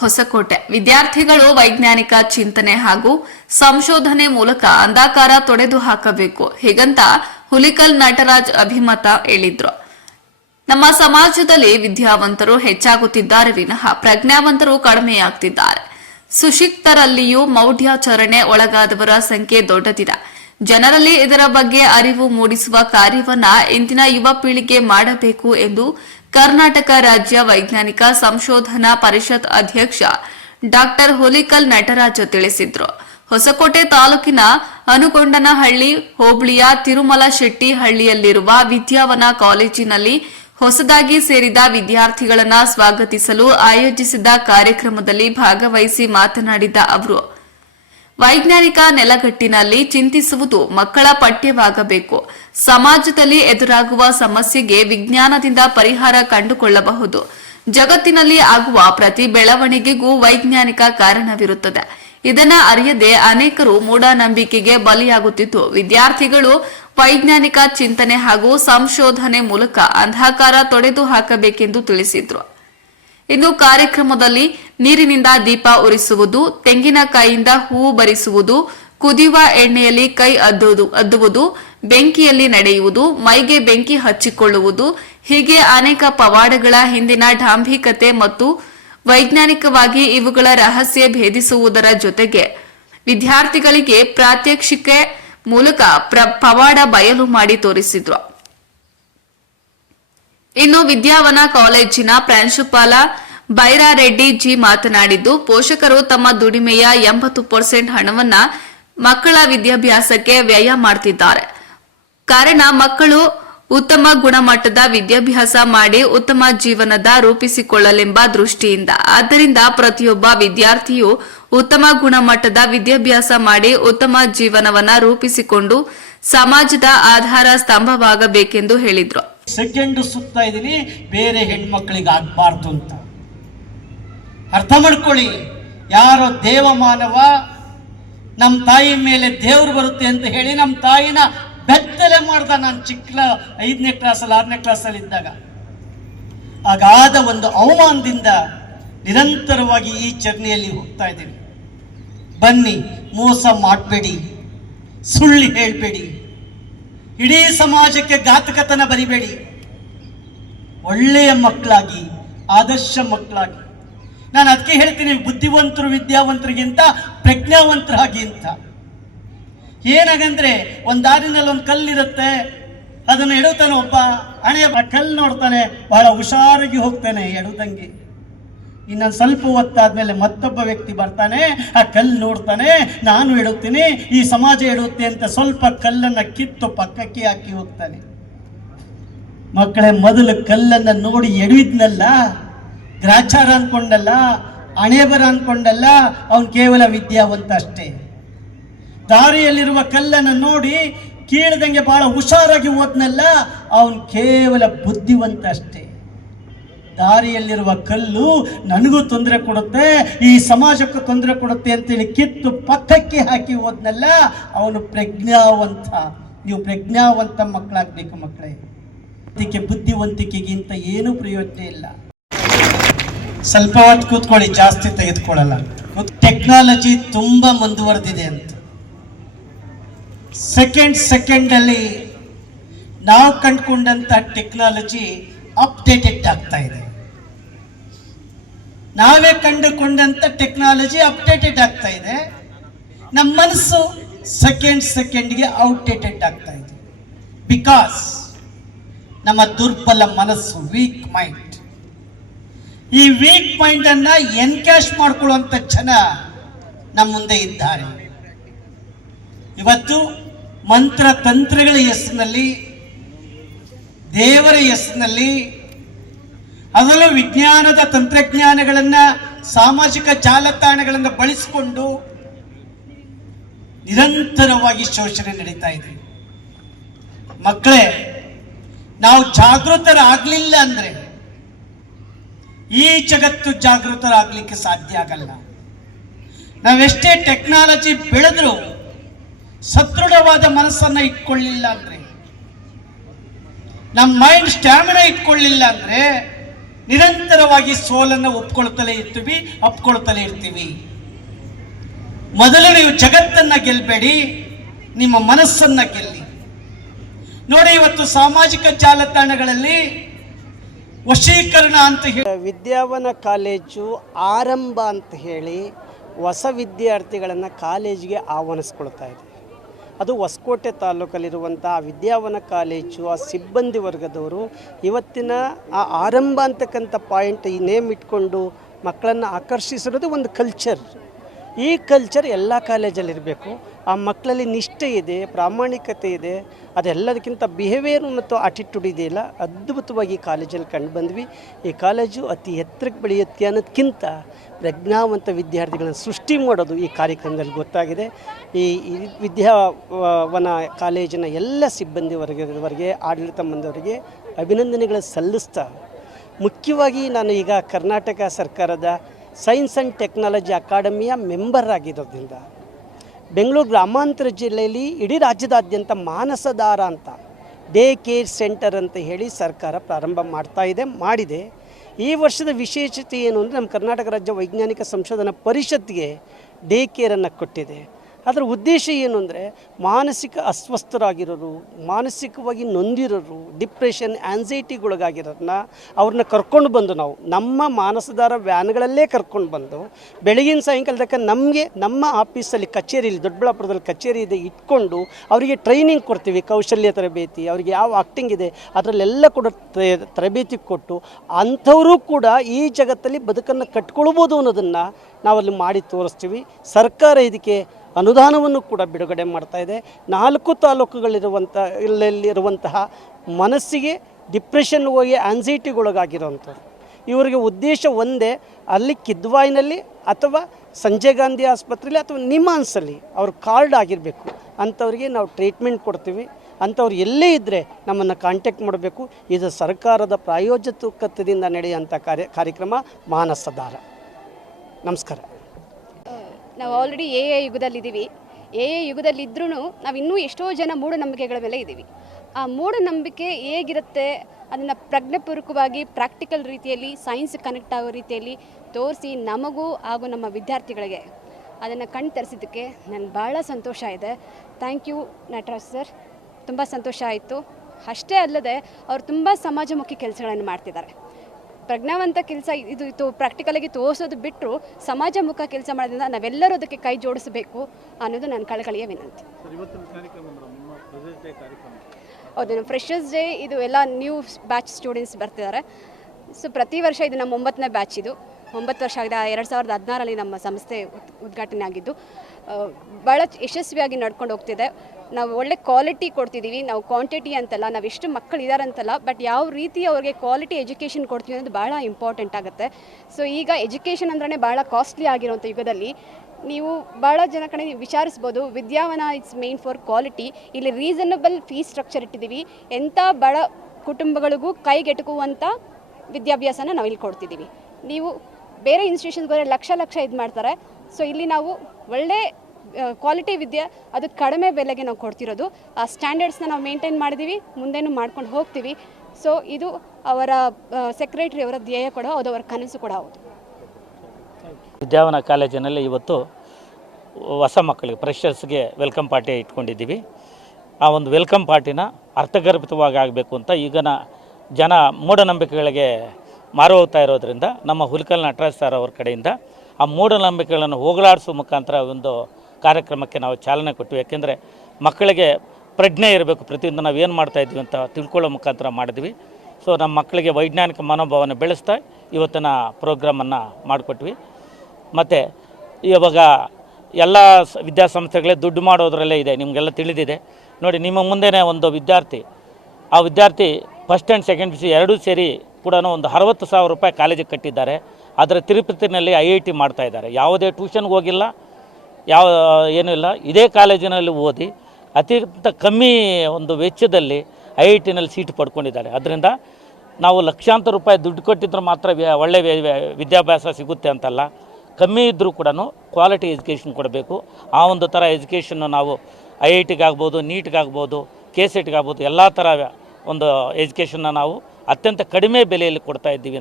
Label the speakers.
Speaker 1: ಹೊಸಕೋಟೆ. ವಿದ್ಯಾರ್ಥಿಗಳು ವೈಜ್ಞಾನಿಕ ಚಿಂತನೆ ಹಾಗೂ ಸಂಶೋಧನೆ ಮೂಲಕ ಅಂಧಾಕಾರ ತೊಡೆದು ಹಾಕಬೇಕು. ಹೀಗಂತ ಹುಲಿಕಲ್ ನಟರಾಜ್ ಅಭಿಮತ ಹೇಳಿದ್ರು. ನಮ್ಮ ಸಮಾಜದಲ್ಲಿ ವಿದ್ಯಾವಂತರು ಹೆಚ್ಚಾಗುತ್ತಿದ್ದಾರೆ ವಿನಃ ಪ್ರಜ್ಞಾವಂತರು ಕಡಿಮೆಯಾಗ್ತಿದ್ದಾರೆ. ಸುಶಿಕ್ತರಲ್ಲಿಯೂ ಮೌಢ್ಯಾಚರಣೆ ಒಳಗಾದವರ ಸಂಖ್ಯೆ ದೊಡ್ಡದಿದೆ. ಜನರಲ್ಲಿ ಇದರ ಬಗ್ಗೆ ಅರಿವು ಮೂಡಿಸುವ ಕಾರ್ಯವನ್ನ ಇಂದಿನ ಯುವ ಪೀಳಿಗೆ ಮಾಡಬೇಕು ಎಂದು ಕರ್ನಾಟಕ ರಾಜ್ಯ ವೈಜ್ಞಾನಿಕ ಸಂಶೋಧನಾ ಪರಿಷತ್ ಅಧ್ಯಕ್ಷ ಡಾಕ್ಟರ್ ಹುಲಿಕಲ್ ನಟರಾಜ್ ತಿಳಿಸಿದ್ರು. ಹೊಸಕೋಟೆ ತಾಲೂಕಿನ ಅನುಗೊಂಡನಹಳ್ಳಿ, ಹೋಬಳಿಯ ತಿರುಮಲ ಶೆಟ್ಟಿ ಹಳ್ಳಿಯಲ್ಲಿರುವ ವಿದ್ಯಾವನ ಕಾಲೇಜಿನಲ್ಲಿ ಹೊಸದಾಗಿ ಸೇರಿದ ವಿದ್ಯಾರ್ಥಿಗಳನ್ನು ಸ್ವಾಗತಿಸಲು ಆಯೋಜಿಸಿದ್ದ ಕಾರ್ಯಕ್ರಮದಲ್ಲಿ ಭಾಗವಹಿಸಿ ಮಾತನಾಡಿದ ಅವರು. ವೈಜ್ಞಾನಿಕ ನೆಲಗಟ್ಟಿನಲ್ಲಿ ಚಿಂತಿಸುವುದು ಮಕ್ಕಳ ಪಠ್ಯವಾಗಬೇಕು. ಸಮಾಜದಲ್ಲಿ ಎದುರಾಗುವ ಸಮಸ್ಯೆಗೆ ವಿಜ್ಞಾನದಿಂದ ಪರಿಹಾರ ಕಂಡುಕೊಳ್ಳಬಹುದು. ಜಗತ್ತಿನಲ್ಲಿ ಆಗುವ ಪ್ರತಿ ಬೆಳವಣಿಗೆಗೂ ವೈಜ್ಞಾನಿಕ ಕಾರಣವಿರುತ್ತದೆ. ಇದನ್ನ ಅರಿಯದೆ ಅನೇಕರು ಮೂಢನಂಬಿಕೆಗೆ ಬಲಿಯಾಗುತ್ತಿದ್ದು, ವಿದ್ಯಾರ್ಥಿಗಳು ವೈಜ್ಞಾನಿಕ ಚಿಂತನೆ ಹಾಗೂ ಸಂಶೋಧನೆ ಮೂಲಕ ಅಂಧಕಾರ ತೊಡೆದು ಹಾಕಬೇಕೆಂದು ತಿಳಿಸಿದ್ರು. ಇನ್ನು ಕಾರ್ಯಕ್ರಮದಲ್ಲಿ ನೀರಿನಿಂದ ದೀಪ ಉರಿಸುವುದು ತೆಂಗಿನಕಾಯಿಯಿಂದ ಹೂವು ಬರಿಸುವುದು, ಕುದಿಯುವ ಎಣ್ಣೆಯಲ್ಲಿ ಕೈ ಅದ್ದುವುದು ಅದ್ದುವುದು, ಬೆಂಕಿಯಲ್ಲಿ ನಡೆಯುವುದು, ಮೈಗೆ ಬೆಂಕಿ ಹಚ್ಚಿಕೊಳ್ಳುವುದು, ಹೀಗೆ ಅನೇಕ ಪವಾಡಗಳ ಹಿಂದಿನ ಡಾಂಭಿಕತೆ ಮತ್ತು ವೈಜ್ಞಾನಿಕವಾಗಿ ಇವುಗಳ ರಹಸ್ಯ ಭೇದಿಸುವುದರ ಜೊತೆಗೆ ವಿದ್ಯಾರ್ಥಿಗಳಿಗೆ ಪ್ರಾತ್ಯಕ್ಷಿಕೆ ಮೂಲಕ ಪವಾಡ ಬಯಲು ಮಾಡಿ ತೋರಿಸಿದ್ರು. ಇನ್ನು ವಿದ್ಯಾವನ ಕಾಲೇಜಿನ ಪ್ರಾಂಶುಪಾಲ ಬೈರಾರೆಡ್ಡಿ ಜಿ ಮಾತನಾಡಿದ್ದು, ಪೋಷಕರು ತಮ್ಮ ದುಡಿಮೆಯ ಎಂಬತ್ತು ಪರ್ಸೆಂಟ್ ಹಣವನ್ನ ಮಕ್ಕಳ ವಿದ್ಯಾಭ್ಯಾಸಕ್ಕೆ ವ್ಯಯ ಮಾಡ್ತಿದ್ದಾರೆ. ಕಾರಣ, ಮಕ್ಕಳು ಉತ್ತಮ ಗುಣಮಟ್ಟದ ವಿದ್ಯಾಭ್ಯಾಸ ಮಾಡಿ ಉತ್ತಮ ಜೀವನದ ರೂಪಿಸಿಕೊಳ್ಳಲೆಂಬ ದೃಷ್ಟಿಯಿಂದ, ಆದ್ದರಿಂದ ಪ್ರತಿಯೊಬ್ಬ ವಿದ್ಯಾರ್ಥಿಯು ಉತ್ತಮ ಗುಣಮಟ್ಟದ ವಿದ್ಯಾಭ್ಯಾಸ ಮಾಡಿ ಉತ್ತಮ ಜೀವನವನ್ನ ರೂಪಿಸಿಕೊಂಡು ಸಮಾಜದ ಆಧಾರ ಸ್ತಂಭವಾಗಬೇಕೆಂದು ಹೇಳಿದ್ರು.
Speaker 2: ಸೆಕೆಂಡ್ ಸುತ್ತ ಇದೀನಿ ಬೇರೆ ಹೆಣ್ಮಕ್ಳಿಗೆ ಆಗ್ಬಾರ್ದು ಅಂತ. ಅರ್ಥ ಮಾಡ್ಕೊಳ್ಳಿ. ಯಾರೋ ದೇವ ಮಾನವ ನಮ್ಮ ತಾಯಿ ಮೇಲೆ ದೇವ್ರು ಬರುತ್ತೆ ಅಂತ ಹೇಳಿ ನಮ್ಮ ತಾಯಿನ ಬೆತ್ತಲೆ ಮಾಡ್ದ ನಾನು ಚಿಕ್ಕ ಐದನೇ ಕ್ಲಾಸಲ್ಲಿ ಆರನೇ ಕ್ಲಾಸಲ್ಲಿ ಇದ್ದಾಗ. ಆಗಾದ ಒಂದು ಅವಮಾನದಿಂದ ನಿರಂತರವಾಗಿ ಈ ಚರ್ನಿಯಲ್ಲಿ ಹೋಗ್ತಾ ಇದ್ದೀನಿ. ಬನ್ನಿ, ಮೋಸ ಮಾಡಬೇಡಿ, ಸುಳ್ಳು ಹೇಳಬೇಡಿ. ಇಡೀ ಸಮಾಜಕ್ಕೆ ಘಾತಕತನ ಬರಿಬೇಡಿ. ಒಳ್ಳೆಯ ಮಕ್ಕಳಾಗಿ, ಆದರ್ಶ ಮಕ್ಕಳಾಗಿ. ನಾನು ಅದಕ್ಕೆ ಹೇಳ್ತೀನಿ, ಬುದ್ಧಿವಂತರು, ವಿದ್ಯಾವಂತರಿಗಿಂತ ಪ್ರಜ್ಞಾವಂತರಾಗಿ ಅಂತ. ಏನಾಗಂದ್ರೆ, ಒಂದು ದಾರಿನಲ್ಲಿ ಒಂದು ಕಲ್ಲಿರುತ್ತೆ, ಅದನ್ನು ಎಡುತ್ತಾನೆ ಒಬ್ಬ ಹಣೆ ಕಲ್ಲು ನೋಡ್ತಾನೆ, ಬಹಳ ಹುಷಾರಾಗಿ ಹೋಗ್ತಾನೆ ಎಡುದಂಗೆ ಇನ್ನೊಂದು ಸ್ವಲ್ಪ ಹೊತ್ತಾದ್ಮೇಲೆ ಮತ್ತೊಬ್ಬ ವ್ಯಕ್ತಿ ಬರ್ತಾನೆ, ಆ ಕಲ್ಲು ನೋಡ್ತಾನೆ, ನಾನು ಇಡುತ್ತೀನಿ ಈ ಸಮಾಜ ಇಡುತ್ತೆ ಅಂತ ಸ್ವಲ್ಪ ಕಲ್ಲನ್ನ ಕಿತ್ತು ಪಕ್ಕಕ್ಕೆ ಹಾಕಿ ಹೋಗ್ತಾನೆ. ಮಕ್ಕಳೇ, ಮೊದಲು ಕಲ್ಲನ್ನ ನೋಡಿ ಎಡುವಿದ್ನಲ್ಲ ಗ್ರಾಚಾರ ಅಂದ್ಕೊಂಡಲ್ಲ ಅಣೇಬರ ಅಂದ್ಕೊಂಡಲ್ಲ ಅವನು ಕೇವಲ ವಿದ್ಯಾವಂತ ಅಷ್ಟೇ ದಾರಿಯಲ್ಲಿರುವ ಕಲ್ಲನ್ನು ನೋಡಿ ಕೀಳದಂಗೆ ಬಹಳ ಹುಷಾರಾಗಿ ಓದ್ನಲ್ಲ, ಅವನು ಕೇವಲ ಬುದ್ಧಿವಂತ ಅಷ್ಟೇ ದಾರಿಯಲ್ಲಿರುವ ಕಲ್ಲು ನನಗೂ ತೊಂದರೆ ಕೊಡುತ್ತೆ, ಈ ಸಮಾಜಕ್ಕೂ ತೊಂದರೆ ಕೊಡುತ್ತೆ ಅಂತೇಳಿ ಕಿತ್ತು ಪಕ್ಕಕ್ಕೆ ಹಾಕಿ ಹೋದ್ನಲ್ಲ ಅವನು ಪ್ರಜ್ಞಾವಂತ. ನೀವು ಪ್ರಜ್ಞಾವಂತ ಮಕ್ಕಳಾಗಬೇಕು ಮಕ್ಕಳೇ. ಅದಕ್ಕೆ ಬುದ್ಧಿವಂತಿಕೆಗಿಂತ ಏನೂ ಪ್ರಯೋಜನ ಇಲ್ಲ. ಸ್ವಲ್ಪ ಹೊತ್ತು ಕೂತ್ಕೊಳ್ಳಿ, ಜಾಸ್ತಿ ತೆಗೆದುಕೊಳ್ಳಲ್ಲ. ಟೆಕ್ನಾಲಜಿ ತುಂಬಾ ಮುಂದುವರೆದಿದೆ ಅಂತ. ಸೆಕೆಂಡ್ ಸೆಕೆಂಡ್ ಅಲ್ಲಿ ನಾವು ಕಂಡುಕೊಂಡಂಥ ಟೆಕ್ನಾಲಜಿ ಅಪ್ಡೇಟೆಡ್ ಆಗ್ತಾ ಇದೆ. ನಾವೇ ಕಂಡುಕೊಂಡಂಥ ಟೆಕ್ನಾಲಜಿ ಅಪ್ಡೇಟೆಡ್ ಆಗ್ತಾ ಇದೆ. ನಮ್ಮ ಮನಸ್ಸು ಸೆಕೆಂಡ್ ಸೆಕೆಂಡ್ಗೆ ಔಟ್ಡೇಟೆಡ್ ಆಗ್ತಾ ಇದೆ. ಬಿಕಾಸ್ ನಮ್ಮ ದುರ್ಬಲ ಮನಸ್ಸು ವೀಕ್ ಮೈಂಡ್ ಈ ವೀಕ್ ಪಾಯಿಂಟ್ ಅನ್ನ ಎನ್ಕ್ಯಾಶ್ ಮಾಡ್ಕೊಳ್ಳುವಂತ ಜನ ನಮ್ಮ ಮುಂದೆ ಇದ್ದಾರೆ. ಇವತ್ತು ಮಂತ್ರ ತಂತ್ರಗಳ ಹೆಸರಿನಲ್ಲಿ, ದೇವರ ಹೆಸರಿನಲ್ಲಿ, ಅದರಲ್ಲೂ ವಿಜ್ಞಾನದ ತಂತ್ರಜ್ಞಾನಗಳನ್ನ, ಸಾಮಾಜಿಕ ಜಾಲತಾಣಗಳನ್ನು ಬಳಸಿಕೊಂಡು ನಿರಂತರವಾಗಿ ಶೋಷಣೆ ನಡೀತಾ ಇದೆ. ಮಕ್ಕಳೇ, ನಾವು ಜಾಗೃತರಾಗಲಿಲ್ಲ ಅಂದ್ರೆ ಈ ಜಗತ್ತು ಜಾಗೃತರಾಗಲಿಕ್ಕೆ ಸಾಧ್ಯ ಆಗಲ್ಲ. ನಾವೆಷ್ಟೇ ಟೆಕ್ನಾಲಜಿ ಬೆಳೆದ್ರು ಸದೃಢವಾದ ಮನಸ್ಸನ್ನ ಇಟ್ಕೊಳ್ಳಿಲ್ಲ ಅಂದ್ರೆ, ನಮ್ಮ ಮೈಂಡ್ ಸ್ಟ್ಯಾಮಿನಾ ಇಟ್ಕೊಳ್ಳಿಲ್ಲ ಅಂದ್ರೆ
Speaker 3: ನಿರಂತರವಾಗಿ ಸೋಲನ್ನು ಒಪ್ಕೊಳ್ತಲೇ ಇರ್ತೀವಿ, ಅಪ್ಕೊಳ್ತಲೇ ಇರ್ತೀವಿ. ಮೊದಲು ನೀವು ಜಗತ್ತನ್ನ ಗೆಲ್ಬೇಡಿ, ನಿಮ್ಮ ಮನಸ್ಸನ್ನ ಗೆಲ್ಲಿ. ನೋಡಿ, ಇವತ್ತು ಸಾಮಾಜಿಕ ಜಾಲತಾಣಗಳಲ್ಲಿ ವಶೀಕರಣ ಅಂತ ಹೇಳಿ.
Speaker 2: ವಿದ್ಯಾವನ ಕಾಲೇಜು ಆರಂಭ ಅಂತ ಹೇಳಿ ಹೊಸ ವಿದ್ಯಾರ್ಥಿಗಳನ್ನು ಕಾಲೇಜಿಗೆ ಆಹ್ವಾನಿಸ್ಕೊಳ್ತಾ ಇದೆ. ಅದು ಹೊಸಕೋಟೆ ತಾಲೂಕಲ್ಲಿರುವಂಥ ಆ ವಿದ್ಯಾವನ ಕಾಲೇಜು, ಆ ಸಿಬ್ಬಂದಿ ವರ್ಗದವರು ಇವತ್ತಿನ ಆ ಆರಂಭ ಅಂತಕ್ಕಂಥ ಪಾಯಿಂಟ್ ಈ ನೇಮ್ ಇಟ್ಕೊಂಡು ಮಕ್ಕಳನ್ನು ಆಕರ್ಷಿಸಿರೋದು ಒಂದು ಕಲ್ಚರ್ ಈ ಕಲ್ಚರ್ ಎಲ್ಲ ಕಾಲೇಜಲ್ಲಿ ಇರಬೇಕು. ಆ ಮಕ್ಕಳಲ್ಲಿ ನಿಷ್ಠೆ ಇದೆ, ಪ್ರಾಮಾಣಿಕತೆ ಇದೆ, ಅದೆಲ್ಲದಕ್ಕಿಂತ ಬಿಹೇವಿಯರ್ ಮತ್ತು ಆಟಿಟ್ಯೂಡ್ ಇದೆಯಲ್ಲ ಅದ್ಭುತವಾಗಿ ಈ ಕಾಲೇಜಲ್ಲಿ ಕಂಡು ಬಂದ್ವಿ. ಈ ಕಾಲೇಜು ಅತಿ ಎತ್ತರಕ್ಕೆ ಬೆಳೆಯುತ್ತೆ ಅನ್ನೋದಕ್ಕಿಂತ ಪ್ರಜ್ಞಾವಂತ ವಿದ್ಯಾರ್ಥಿಗಳನ್ನು ಸೃಷ್ಟಿ ಮಾಡೋದು ಈ ಕಾರ್ಯಕ್ರಮದಲ್ಲಿ ಗೊತ್ತಾಗಿದೆ. ಈ ವಿದ್ಯಾವನ ಕಾಲೇಜಿನ ಎಲ್ಲ ಸಿಬ್ಬಂದಿ ವರ್ಗದವರಿಗೆ ಆಡಳಿತ ಮಂದವರಿಗೆ ಅಭಿನಂದನೆಗಳು ಸಲ್ಲಿಸ್ತಾ, ಮುಖ್ಯವಾಗಿ ನಾನು ಈಗ ಕರ್ನಾಟಕ ಸರ್ಕಾರದ ಸೈನ್ಸ್ ಆ್ಯಂಡ್ ಟೆಕ್ನಾಲಜಿ ಅಕಾಡೆಮಿಯ ಮೆಂಬರ್ ಆಗಿರೋದ್ರಿಂದ ಬೆಂಗಳೂರು ಗ್ರಾಮಾಂತರ ಜಿಲ್ಲೆಯಲ್ಲಿ ಇಡೀ ರಾಜ್ಯದಾದ್ಯಂತ ಮಾನಸದಾರ ಅಂತ ಡೇ ಕೇರ್ ಸೆಂಟರ್ ಅಂತ ಹೇಳಿ ಸರ್ಕಾರ ಪ್ರಾರಂಭ ಮಾಡ್ತಾ ಇದೆ, ಮಾಡಿದೆ. ಈ ವರ್ಷದ ವಿಶೇಷತೆ ಏನು ಅಂದರೆ ನಮ್ಮ ಕರ್ನಾಟಕ ರಾಜ್ಯ ವೈಜ್ಞಾನಿಕ ಸಂಶೋಧನಾ ಪರಿಷತ್ಗೆ ಡೇ ಕೇರನ್ನು ಕೊಟ್ಟಿದೆ. ಅದರ ಉದ್ದೇಶ ಏನು ಅಂದರೆ ಮಾನಸಿಕ ಅಸ್ವಸ್ಥರಾಗಿರೋರು, ಮಾನಸಿಕವಾಗಿ ನೊಂದಿರೋರು, ಡಿಪ್ರೆಷನ್ ಆ್ಯನ್ಸೈಟಿಗೊಳಗಾಗಿರೋರನ್ನ ಅವ್ರನ್ನ ಕರ್ಕೊಂಡು ಬಂದು ನಾವು, ನಮ್ಮ ಮಾನಸದಾರ ವ್ಯಾನ್ಗಳಲ್ಲೇ ಕರ್ಕೊಂಡು ಬಂದು, ಬೆಳಗಿನ ಸಾಯಂಕಾಲದಕ್ಕೆ ನಮಗೆ, ನಮ್ಮ ಆಫೀಸಲ್ಲಿ ಕಚೇರಿಯಲ್ಲಿ ದೊಡ್ಡಬಳ್ಳಾಪುರದಲ್ಲಿ ಕಚೇರಿ ಇದೆ ಇಟ್ಕೊಂಡು ಅವರಿಗೆ ಟ್ರೈನಿಂಗ್ ಕೊಡ್ತೀವಿ, ಕೌಶಲ್ಯ ತರಬೇತಿ, ಅವರಿಗೆ ಯಾವ ಆಕ್ಟಿಂಗ್ ಇದೆ, ಅದರಲ್ಲೆಲ್ಲ ಕೂಡ ತರಬೇತಿ ಕೊಟ್ಟು ಅಂಥವರು ಕೂಡ ಈ ಜಗತ್ತಲ್ಲಿ ಬದುಕನ್ನು ಕಟ್ಕೊಳ್ಬೋದು ಅನ್ನೋದನ್ನು ನಾವಲ್ಲಿ ಮಾಡಿ ತೋರಿಸ್ತೀವಿ. ಸರ್ಕಾರ ಇದಕ್ಕೆ ಅನುದಾನವನ್ನು ಕೂಡ ಬಿಡುಗಡೆ ಮಾಡ್ತಾ ಇದೆ. ನಾಲ್ಕು ತಾಲೂಕುಗಳಿರುವಂಥ ಇಲ್ಲಿರುವಂತಹ ಮನಸ್ಸಿಗೆ ಡಿಪ್ರೆಷನ್ ಹೋಗಿ ಆನ್ಸೈಟಿಗೊಳಗಾಗಿರೋವಂಥವ್ರು ಇವರಿಗೆ ಉದ್ದೇಶ ಒಂದೇ, ಅಲ್ಲಿ ಕಿದ್ವಾಯಿನಲ್ಲಿ ಅಥವಾ ಸಂಜಯ್ ಗಾಂಧಿ ಆಸ್ಪತ್ರೆಯಲ್ಲಿ ಅಥವಾ ನಿಮಾನ್ಸಲ್ಲಿ ಅವ್ರ ಕಾರ್ಡ್ ಆಗಿರಬೇಕು. ಅಂಥವ್ರಿಗೆ ನಾವು ಟ್ರೀಟ್ಮೆಂಟ್ ಕೊಡ್ತೀವಿ. ಅಂಥವ್ರು ಎಲ್ಲೇ ಇದ್ದರೆ ನಮ್ಮನ್ನು ಕಾಂಟ್ಯಾಕ್ಟ್ ಮಾಡಬೇಕು. ಇದು ಸರ್ಕಾರದ ಪ್ರಾಯೋಜಕತ್ವದಿಂದ ನಡೆಯುವಂಥ ಕಾರ್ಯ, ಕಾರ್ಯಕ್ರಮ, ಮಾನಸದಾರ. ನಮಸ್ಕಾರ.
Speaker 4: ನಾವು ಆಲ್ರೆಡಿ ಎ ಎ ಯುಗದಲ್ಲಿದ್ದೀವಿ. ಎ ಎ ಯುಗದಲ್ಲಿದ್ದರೂ ನಾವು ಇನ್ನೂ ಎಷ್ಟೋ ಜನ ಮೂಢನಂಬಿಕೆಗಳ ಮೇಲೆ ಇದ್ದೀವಿ. ಆ ಮೂಢನಂಬಿಕೆ ಹೇಗಿರುತ್ತೆ? ಅದನ್ನು ಪ್ರಜ್ಞಾಪೂರ್ವಕವಾಗಿ ಪ್ರಾಕ್ಟಿಕಲ್ ರೀತಿಯಲ್ಲಿ ಸೈನ್ಸ್ ಕನೆಕ್ಟ್ ಆಗೋ ರೀತಿಯಲ್ಲಿ ತೋರಿಸಿ ನಮಗೂ ಹಾಗೂ ನಮ್ಮ ವಿದ್ಯಾರ್ಥಿಗಳಿಗೆ ಅದನ್ನು ಕಣ್ ತರಿಸಿದ್ದಕ್ಕೆ ನನಗೆ ಭಾಳ ಸಂತೋಷ ಇದೆ. ಥ್ಯಾಂಕ್ ಯು ನಟರಾಜ್ ಸರ್ ತುಂಬ ಸಂತೋಷ ಆಯಿತು. ಅಷ್ಟೇ ಅಲ್ಲದೆ ಅವರು ತುಂಬ ಸಮಾಜಮುಖಿ ಕೆಲಸಗಳನ್ನು ಮಾಡ್ತಿದ್ದಾರೆ. ಪ್ರಜ್ಞಾವಂತ ಕೆಲಸ ಇದು ಇದು ಪ್ರಾಕ್ಟಿಕಲಾಗಿ ತೋರಿಸೋದು ಬಿಟ್ಟರು ಸಮಾಜ ಮುಖ ಕೆಲಸ ಮಾಡೋದ್ರಿಂದ ನಾವೆಲ್ಲರೂ ಅದಕ್ಕೆ ಕೈ ಜೋಡಿಸಬೇಕು ಅನ್ನೋದು ನನ್ನ ಕಳಕಳಿಯ ವಿನಂತಿ. ಹೌದು ನಮ್ಮ ಫ್ರೆಶರ್ಸ್ ಡೇ ಇದು ಎಲ್ಲ ನ್ಯೂ ಬ್ಯಾಚ್ ಸ್ಟೂಡೆಂಟ್ಸ್ ಬರ್ತಿದ್ದಾರೆ. ಸೊ ಪ್ರತಿ ವರ್ಷ ಇದು ನಮ್ಮ ಒಂಬತ್ತನೇ ಬ್ಯಾಚ್ ಇದು. ಒಂಬತ್ತು ವರ್ಷ ಆಗಿದೆ ಎರಡು ಸಾವಿರದ ಹದಿನಾರರಲ್ಲಿ ನಮ್ಮ ಸಂಸ್ಥೆ ಉದ್- ಉದ್ಘಾಟನೆ ಆಗಿದ್ದು. ಭಾಳ ಯಶಸ್ವಿಯಾಗಿ ನಡ್ಕೊಂಡು ಹೋಗ್ತಿದೆ. ನಾವು ಒಳ್ಳೆ ಕ್ವಾಲಿಟಿ ಕೊಡ್ತಿದ್ದೀವಿ ನಾವು ಕ್ವಾಂಟಿಟಿ ಅಂತಲ್ಲ, ನಾವು ಎಷ್ಟು ಮಕ್ಕಳು ಇದ್ದಾರಂತಲ್ಲ ಬಟ್ ಯಾವ ರೀತಿ ಅವ್ರಿಗೆ ಕ್ವಾಲಿಟಿ ಎಜುಕೇಷನ್ ಕೊಡ್ತೀವಿ ಅನ್ನೋದು ಭಾಳ ಇಂಪಾರ್ಟೆಂಟ್ ಆಗುತ್ತೆ. ಸೊ ಈಗ ಎಜುಕೇಷನ್ ಅಂದ್ರೆ ಭಾಳ ಕಾಸ್ಟ್ಲಿ ಆಗಿರುವಂಥ ಯುಗದಲ್ಲಿ ನೀವು ಭಾಳ ಜನ ಕಡೆ ವಿಚಾರಿಸ್ಬೋದು, Vidyavana it's meant for quality ಇಲ್ಲಿ ರೀಸನಬಲ್ ಫೀಸ್ ಸ್ಟ್ರಕ್ಚರ್ ಇಟ್ಟಿದ್ದೀವಿ ಎಂಥ ಬಡ ಕುಟುಂಬಗಳಿಗೂ ಕೈಗೆಟುಕುವಂಥ ವಿದ್ಯಾಭ್ಯಾಸನ ನಾವು ಇಲ್ಲಿ ಕೊಡ್ತಿದ್ದೀವಿ ನೀವು ಬೇರೆ ಇನ್ಸ್ಟಿಟ್ಯೂಷನ್ಗೆ ಹೋದರೆ ಲಕ್ಷ ಲಕ್ಷ ಇದು ಮಾಡ್ತಾರೆ. ಸೊ ಇಲ್ಲಿ ನಾವು ಒಳ್ಳೆ ಕ್ವಾಲಿಟಿ ವಿದ್ಯೆ ಅದು ಕಡಿಮೆ ಬೆಲೆಗೆ ನಾವು ಕೊಡ್ತಿರೋದು. ಆ ಸ್ಟ್ಯಾಂಡರ್ಡ್ಸ್ನ ನಾವು ಮೇಂಟೈನ್ ಮಾಡಿದ್ದೀವಿ ಮುಂದೆನೂ ಮಾಡ್ಕೊಂಡು ಹೋಗ್ತೀವಿ. ಸೊ ಇದು ಅವರ ಸೆಕ್ರೆಟರಿ ಅವರ ಧ್ಯೇಯ ಕೂಡ ಹೌದು ಅವರ ಕನಸು ಕೂಡ ಹೌದು.
Speaker 5: ವಿದ್ಯಾವನ ಕಾಲೇಜಿನಲ್ಲಿ ಇವತ್ತು ಹೊಸ ಮಕ್ಕಳಿಗೆ ಫ್ರೆಷರ್ಸ್ಗೆ ವೆಲ್ಕಮ್ ಪಾರ್ಟಿ ಇಟ್ಕೊಂಡಿದ್ದೀವಿ. ಆ ಒಂದು ವೆಲ್ಕಮ್ ಪಾರ್ಟಿನ ಅರ್ಥಗರ್ಭಿತವಾಗಿ ಆಗಬೇಕು ಅಂತ ಈಗಿನ ಜನ ಮೂಢನಂಬಿಕೆಗಳಿಗೆ ಮಾರು ಹೋಗ್ತಾ ಇರೋದ್ರಿಂದ ನಮ್ಮ ಹುಲ್ಕಲ್ ನಟರಾಜ್ ಸರ್ ಅವ್ರ ಕಡೆಯಿಂದ ಆ ಮೂಢನಂಬಿಕೆಗಳನ್ನು ಹೋಗಲಾಡಿಸುವ ಮುಖಾಂತರ ಒಂದು ಕಾರ್ಯಕ್ರಮಕ್ಕೆ ನಾವು ಚಾಲನೆ ಕೊಟ್ಟಿವಿ ಯಾಕೆಂದರೆ ಮಕ್ಕಳಿಗೆ ಪ್ರಜ್ಞೆ ಇರಬೇಕು. ಪ್ರತಿಯೊಂದು ನಾವು ಏನು ಮಾಡ್ತಾ ಇದ್ದೀವಿ ಅಂತ ತಿಳ್ಕೊಳ್ಳೋ ಮುಖಾಂತರ ಮಾಡಿದ್ವಿ. ಸೊ ನಮ್ಮ ಮಕ್ಕಳಿಗೆ ವೈಜ್ಞಾನಿಕ ಮನೋಭಾವನೆ ಬೆಳೆಸ್ತಾ ಇವತ್ತಿನ ಪ್ರೋಗ್ರಾಮನ್ನು ಮಾಡಿಕೊಟ್ವಿ. ಮತ್ತು ಇವಾಗ ಎಲ್ಲ ವಿದ್ಯಾಸಂಸ್ಥೆಗಳೇ ದುಡ್ಡು ಮಾಡೋದ್ರಲ್ಲೇ ಇದೆ. ನಿಮಗೆಲ್ಲ ತಿಳಿದಿದೆ. ನೋಡಿ, ನಿಮ್ಮ ಮುಂದೆನೇ ಒಂದು ವಿದ್ಯಾರ್ಥಿ. ಆ ವಿದ್ಯಾರ್ಥಿ first and second P C ಎರಡೂ ಸೇರಿ ಕೂಡ ಒಂದು ಅರವತ್ತು ಸಾವಿರ ರೂಪಾಯಿ ಕಾಲೇಜಿಗೆ ಕಟ್ಟಿದ್ದಾರೆ. ಅದರ ತಿರುಪತಿನಲ್ಲಿ ಐ ಐ ಟಿ ಮಾಡ್ತಾ ಇದ್ದಾರೆ. ಯಾವುದೇ ಟ್ಯೂಷನ್ಗೆ ಹೋಗಿಲ್ಲ. ಯಾವ, ಏನೂ ಇಲ್ಲ. ಇದೇ ಕಾಲೇಜಿನಲ್ಲಿ ಓದಿ ಅತ್ಯಂತ ಕಮ್ಮಿ ಒಂದು ವೆಚ್ಚದಲ್ಲಿ ಐ ಐ ಟಿನಲ್ಲಿ ಸೀಟ್ ಪಡ್ಕೊಂಡಿದ್ದಾರೆ. ಅದರಿಂದ ನಾವು ಲಕ್ಷಾಂತರ ರೂಪಾಯಿ ದುಡ್ಡು ಕೊಟ್ಟಿದ್ರೆ ಮಾತ್ರ ಒಳ್ಳೆಯ ವಿದ್ಯಾಭ್ಯಾಸ ಸಿಗುತ್ತೆ ಅಂತಲ್ಲ. ಕಮ್ಮಿ ಇದ್ದರೂ ಕೂಡ ಕ್ವಾಲಿಟಿ ಎಜುಕೇಷನ್ ಕೊಡಬೇಕು. ಆ ಒಂದು ಥರ ಎಜುಕೇಷನ್ನು ನಾವು ಐ ಐ ಟಿಗಾಗ್ಬೋದು, ನೀಟ್ಗಾಗ್ಬೋದು ಕೆ ಸೆಟ್ಗಾಗ್ಬೋದು ಎಲ್ಲ ಥರ ಒಂದು ಎಜುಕೇಷನ್ನ ನಾವು ಅತ್ಯಂತ ಕಡಿಮೆ ಬೆಲೆಯಲ್ಲಿ ಕೊಡ್ತಾ ಇದ್ದೀವಿ